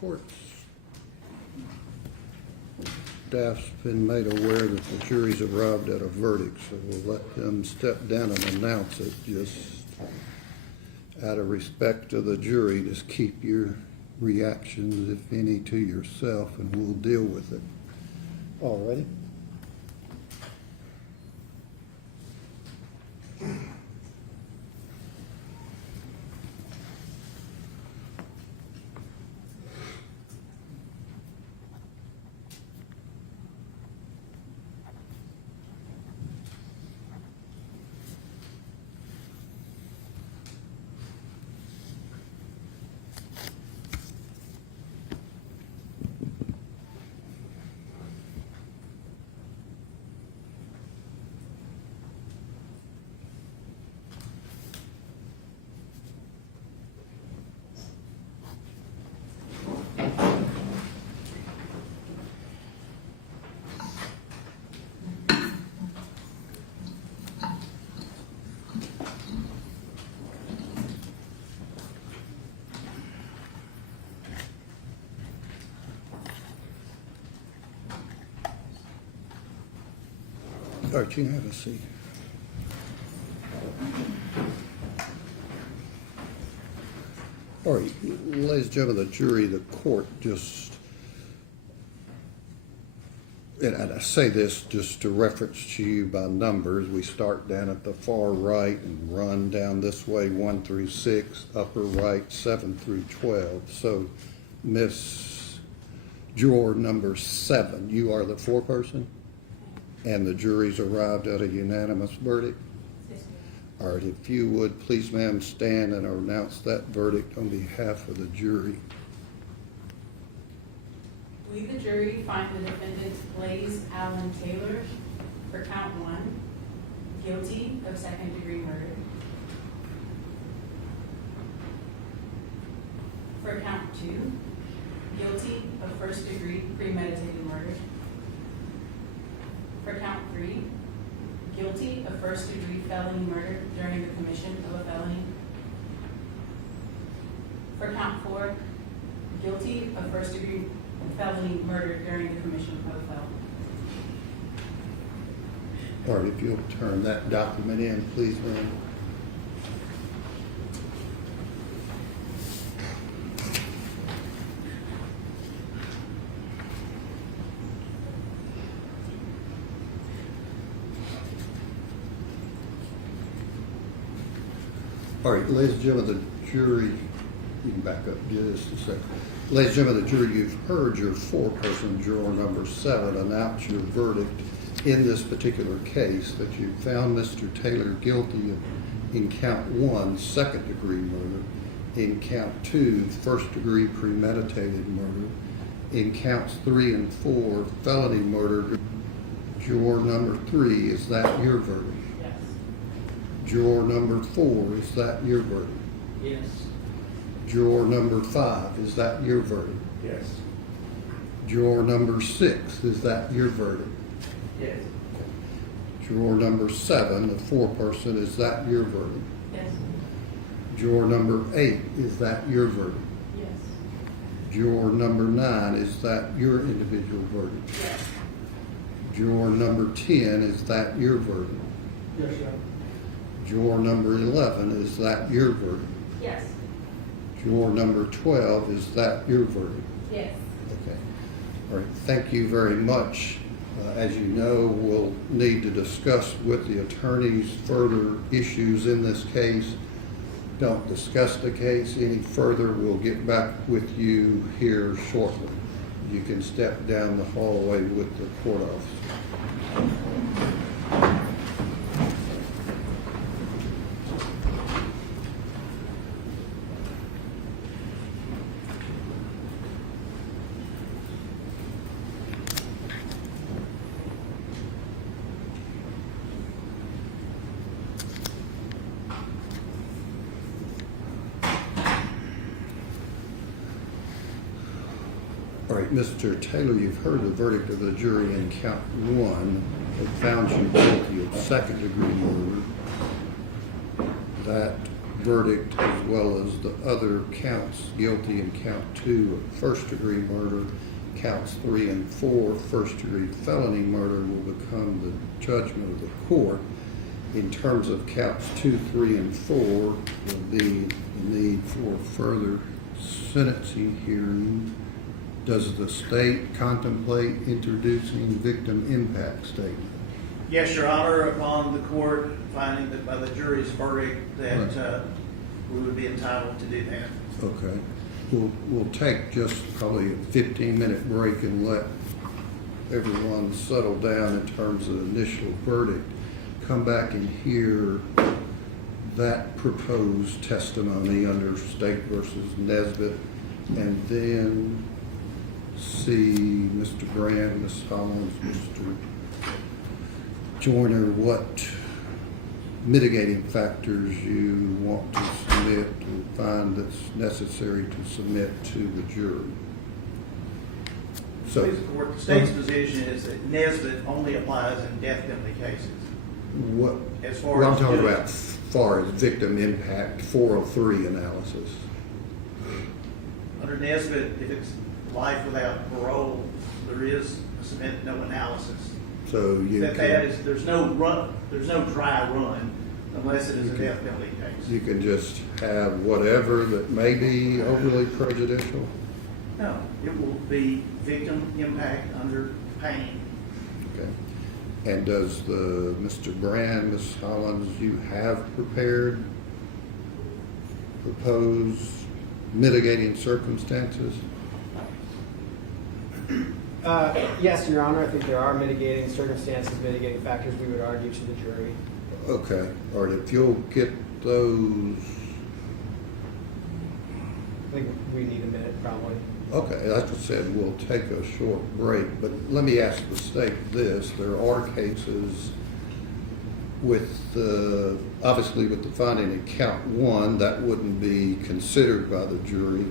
court's staff's been made aware that the jury's arrived at a verdict, so we'll let them step down and announce it. Just out of respect to the jury, just keep your reactions, if any, to yourself, and we'll deal with it. All righty. All right, you can have a seat. All right, ladies and gentlemen of the jury, the court just, and I say this just to reference to you by numbers. We start down at the far right and run down this way, 1 through 6, upper right, 7 through 12. So, Miss Juror number 7, you are the foreperson? And the jury's arrived at a unanimous verdict? Yes, All right, if you would, please, ma'am, stand and announce that verdict on behalf of the jury. We, the jury, find the defendant Bla1 Allen Taylor for count 1 guilty of second-degree murder. For count 2, guilty of first-degree premeditated murder. For count 3, guilty of first-degree felony murder during the commission of a felony. For count 4, guilty of first-degree felony murder during the commission of a felony. All right, if you'll turn that document in, please, ma'am. All right, ladies and gentlemen of the jury, you can back up just a second. Ladies and gentlemen of the jury, you've heard your foreperson, juror number 7, announce your verdict in this particular case, that you found Mr. Taylor guilty in count 1, second-degree murder, in count 2, first-degree premeditated murder, in counts 3 and 4, felony murder. Juror number 3, is that your verdict? Yes. Juror number 4, is that your verdict? Yes. Juror number 5, is that your verdict? Yes. Juror number 6, is that your verdict? Yes. Juror number 7, the foreperson, is that your verdict? Yes. Juror number 8, is that your verdict? Yes. Juror number 9, is that your individual verdict? Yes. Juror number 10, is that your verdict? Yes, sir. Juror number 11, is that your verdict? Yes. Juror number 12, is that your verdict? Yes. Okay. All right. Thank you very much. As you know, we'll need to discuss with the attorneys further issues in this case. Don't discuss the case any further. We'll get back with you here shortly. You can step down the hallway with the court officer. All right, Mr. Taylor, you've heard the verdict of the jury in count 1. It found you guilty of second-degree murder. That verdict as well as the other counts, guilty in count 2 of first-degree murder, counts 3 and 4, first-degree felony murder will become the judgment of the court. In terms of counts 2, 3, and 4, will be the need for further sentencing hearing. Does the state contemplate introducing victim impact statement? Yes, Your Honor, upon the court finding that by the jury's verdict that we would be entitled to do that. Okay. We'll take just probably a 15-minute break and let everyone settle down in terms of the initial verdict. Come back and hear that proposed testimony under State versus Nesbitt, and then see Mr. Brand, Ms. Hollins, Mr. Joyner, what mitigating factors you want to submit or find that's necessary to submit to the jury. So, Please, the court, the state's position is that Nesbitt only applies in death penalty cases. what, As far what I'm as talking doing- about as far as victim impact 403 analysis. Under Nesbitt, if it's life without parole, there is a submit no analysis. So you That can, is, there's no dry run unless it is a death penalty case. you can just have whatever that may be overly prejudicial. No, it will be victim impact under pain. Okay. And does Mr. Brand, Ms. Hollins, you have prepared proposed mitigating circumstances? Yes, Your Honor, I think there are mitigating circumstances, mitigating factors we would argue to the jury. Okay, all right, if you'll get those, I think we need a minute probably. okay, like I said, we'll take a short break, but let me ask the state this, there are cases with, obviously with the finding in count 1, that wouldn't be considered by the jury,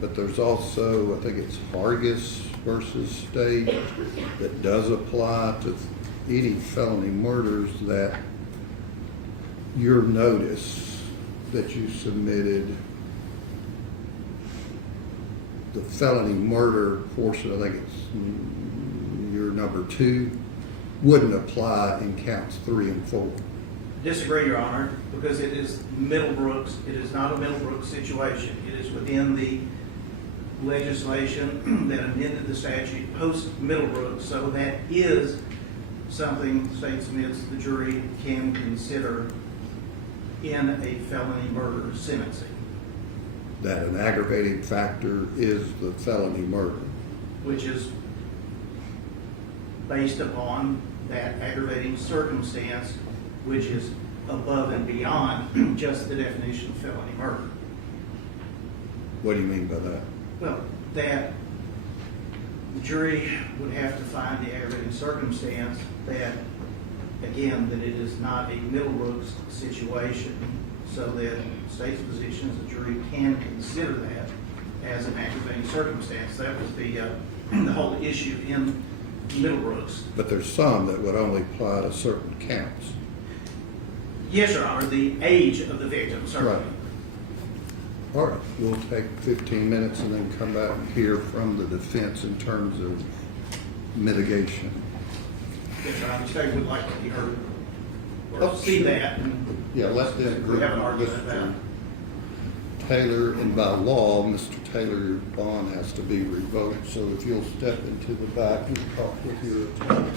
but there's also, I think it's Hargis versus State, that does apply to any felony murders that your notice that you submitted, the felony murder portion, I think it's your number 2, wouldn't apply in counts 3 and 4. Disagree, Your Honor, because it is Middlebrooks. It is not a Middlebrooks situation. It is within the legislation that amended the statute post-Middlebrooks, so that is something the state submits the jury can consider in a felony murder sentencing, That an aggravating factor is the felony murder. which is based upon that aggravating circumstance, which is above and beyond just the definition of felony murder. What do you mean by that? Well, that the jury would have to find the aggravating circumstance that, again, that it is not a Middlebrooks situation, so that the state's position is the jury can consider that as an aggravating circumstance. That was the whole issue in Middlebrooks. But there's some that would only apply to certain counts. Yes, Your Honor, the age of the victim, certainly. Right. All right, we'll take 15 minutes and then come back and hear from the defense in terms of mitigation. Yes, Your Honor, the state would like to be heard or Oh, see sure. that. Yeah, let them. We have an argument Mr. about. Taylor, and by law, Mr. Taylor's bond has to be revoked, so if you'll step into the back and talk with your attorney.